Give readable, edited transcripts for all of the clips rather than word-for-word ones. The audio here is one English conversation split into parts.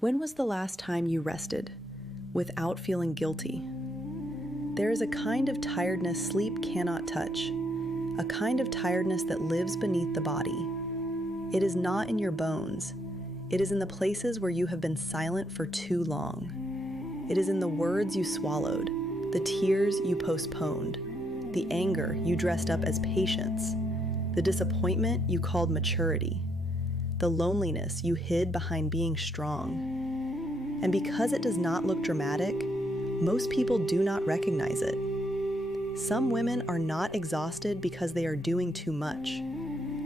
When was the last time you rested without feeling guilty? There is a kind of tiredness sleep cannot touch, a kind of tiredness that lives beneath the body. It is not in your bones. It is in the places where you have been silent for too long. It is in the words you swallowed, the tears you postponed, the anger you dressed up as patience, the disappointment you called maturity, the loneliness you hid behind being strong. And because it does not look dramatic, most people do not recognize it. Some women are not exhausted because they are doing too much.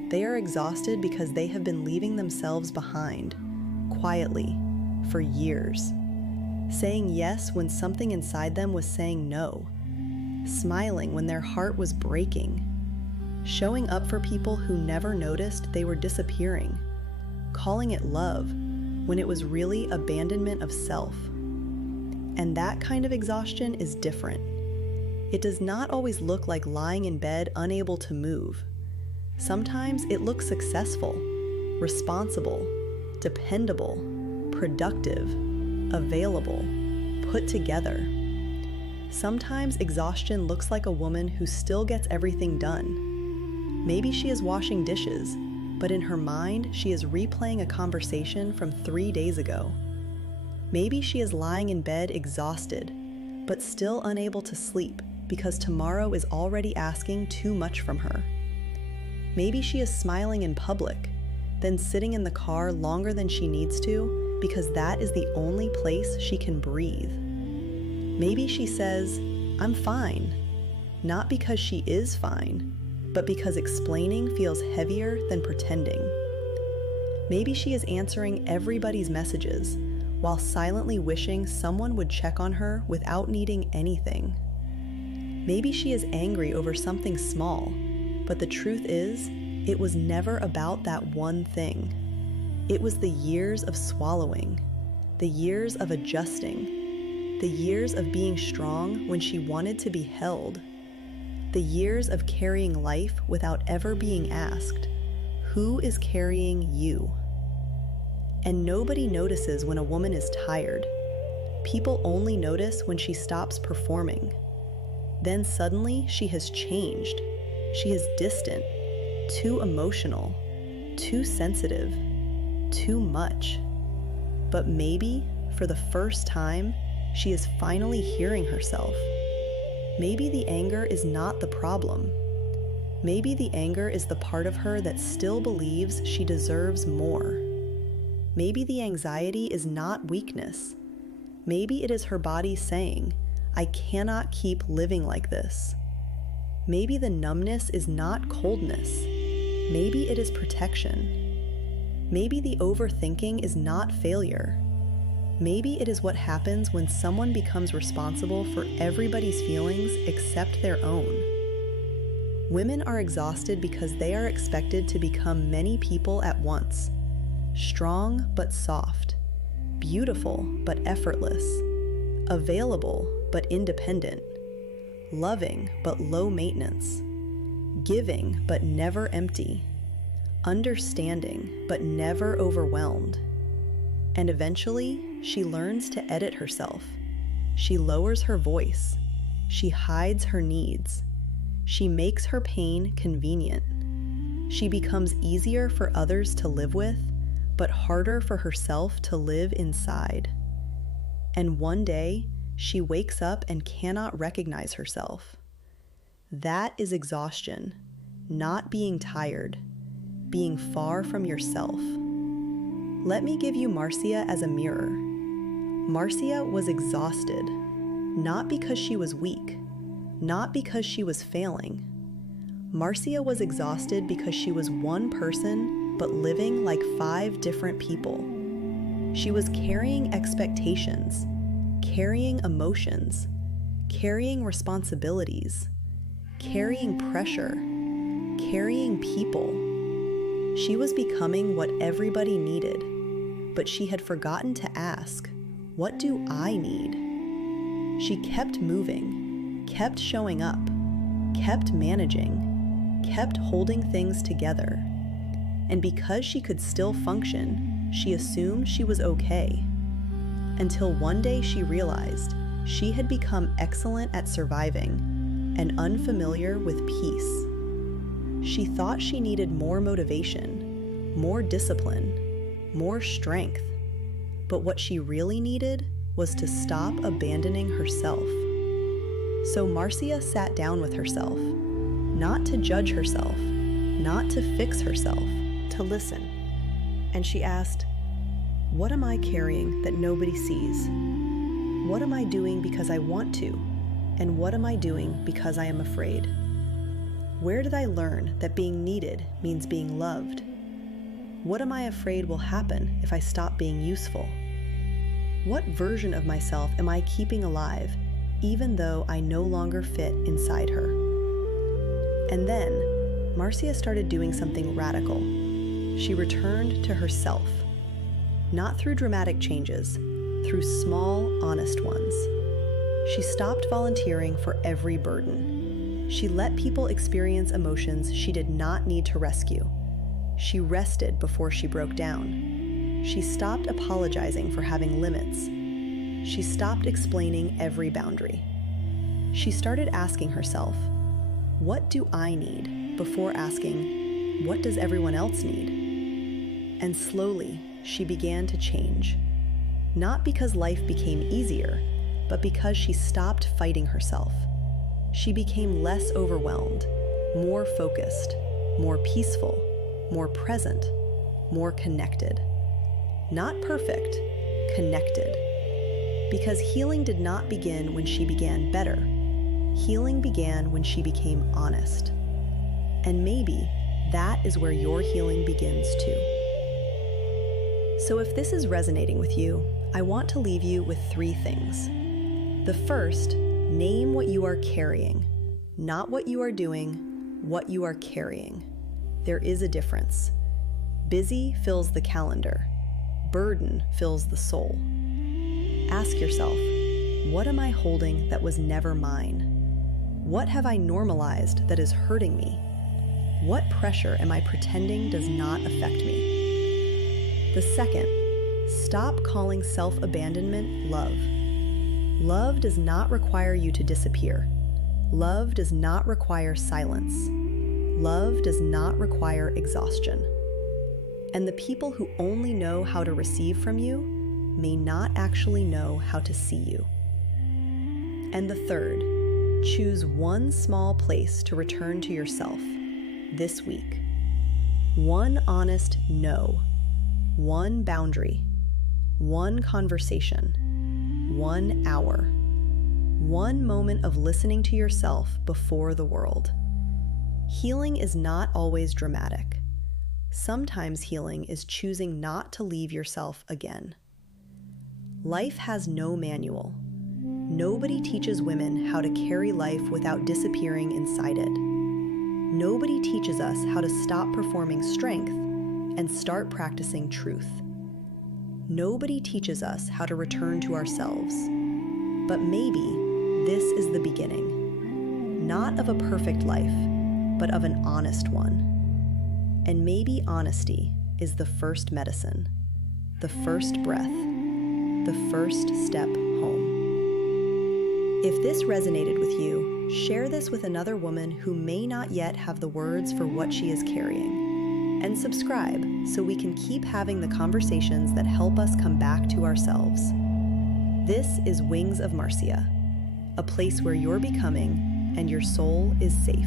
They are exhausted because they have been leaving themselves behind, quietly, for years. Saying yes when something inside them was saying no. Smiling when their heart was breaking. Showing up for people who never noticed they were disappearing. Calling it love when it was really abandonment of self. And that kind of exhaustion is different. It does not always look like lying in bed unable to move. Sometimes it looks successful, responsible, dependable, productive, available, put together. Sometimes exhaustion looks like a woman who still gets everything done. Maybe she is washing dishes, but in her mind, she is replaying a conversation from 3 days ago. Maybe she is lying in bed exhausted, but still unable to sleep because tomorrow is already asking too much from her. Maybe she is smiling in public, then sitting in the car longer than she needs to because that is the only place she can breathe. Maybe she says, "I'm fine," not because she is fine, but because explaining feels heavier than pretending. Maybe she is answering everybody's messages while silently wishing someone would check on her without needing anything. Maybe she is angry over something small, but the truth is, it was never about that one thing. It was the years of swallowing, the years of adjusting, the years of being strong when she wanted to be held, the years of carrying life without ever being asked, who is carrying you? And nobody notices when a woman is tired. People only notice when she stops performing. Then suddenly she has changed. She is distant, too emotional, too sensitive, too much. But maybe, for the first time, she is finally hearing herself. Maybe the anger is not the problem. Maybe the anger is the part of her that still believes she deserves more. Maybe the anxiety is not weakness. Maybe it is her body saying, "I cannot keep living like this." Maybe the numbness is not coldness. Maybe it is protection. Maybe the overthinking is not failure. Maybe it is what happens when someone becomes responsible for everybody's feelings except their own. Women are exhausted because they are expected to become many people at once. Strong but soft, beautiful but effortless, available but independent, loving but low maintenance, giving but never empty, understanding but never overwhelmed. And eventually, she learns to edit herself. She lowers her voice. She hides her needs. She makes her pain convenient. She becomes easier for others to live with, but harder for herself to live inside. And one day, she wakes up and cannot recognize herself. That is exhaustion, not being tired, being far from yourself. Let me give you Marsia as a mirror. Marsia was exhausted, not because she was weak, not because she was failing. Marsia was exhausted because she was one person, but living like 5 different people. She was carrying expectations, carrying emotions, carrying responsibilities, carrying pressure, carrying people. She was becoming what everybody needed, but she had forgotten to ask, what do I need? She kept moving, kept showing up, kept managing, kept holding things together. And because she could still function, she assumed she was okay. until one day she realized she had become excellent at surviving and unfamiliar with peace. She thought she needed more motivation, more discipline, more strength, but what she really needed was to stop abandoning herself. So Marsia sat down with herself, not to judge herself, not to fix herself, to listen. And she asked, "What am I carrying that nobody sees? What am I doing because I want to? And what am I doing because I am afraid? Where did I learn that being needed means being loved? What am I afraid will happen if I stop being useful? What version of myself am I keeping alive, even though I no longer fit inside her?" And then, Marsia started doing something radical. She returned to herself, not through dramatic changes, through small, honest ones. She stopped volunteering for every burden. She let people experience emotions she did not need to rescue. She rested before she broke down. She stopped apologizing for having limits. She stopped explaining every boundary. She started asking herself, "What do I need?" before asking, "What does everyone else need?" And slowly, she began to change. Not because life became easier, but because she stopped fighting herself. She became less overwhelmed, more focused, more peaceful, more present, more connected. Not perfect, connected. Because healing did not begin when she began better. Healing began when she became honest. And maybe that is where your healing begins too. So if this is resonating with you, I want to leave you with 3 things. The first, name what you are carrying, not what you are doing, what you are carrying. There is a difference. Busy fills the calendar. Burden fills the soul. Ask yourself, what am I holding that was never mine? What have I normalized that is hurting me? What pressure am I pretending does not affect me? The second, stop calling self-abandonment love. Love does not require you to disappear. Love does not require silence. Love does not require exhaustion. And the people who only know how to receive from you may not actually know how to see you. And the third, choose one small place to return to yourself this week. One honest no, one boundary, one conversation, 1 hour, one moment of listening to yourself before the world. Healing is not always dramatic. Sometimes healing is choosing not to leave yourself again. Life has no manual. Nobody teaches women how to carry life without disappearing inside it. Nobody teaches us how to stop performing strength and start practicing truth. Nobody teaches us how to return to ourselves. But maybe this is the beginning, not of a perfect life, but of an honest one. And maybe honesty is the first medicine, the first breath, the first step home. If this resonated with you, share this with another woman who may not yet have the words for what she is carrying. And subscribe so we can keep having the conversations that help us come back to ourselves. This is Wings of Marsia, a place where you're becoming and your soul is safe.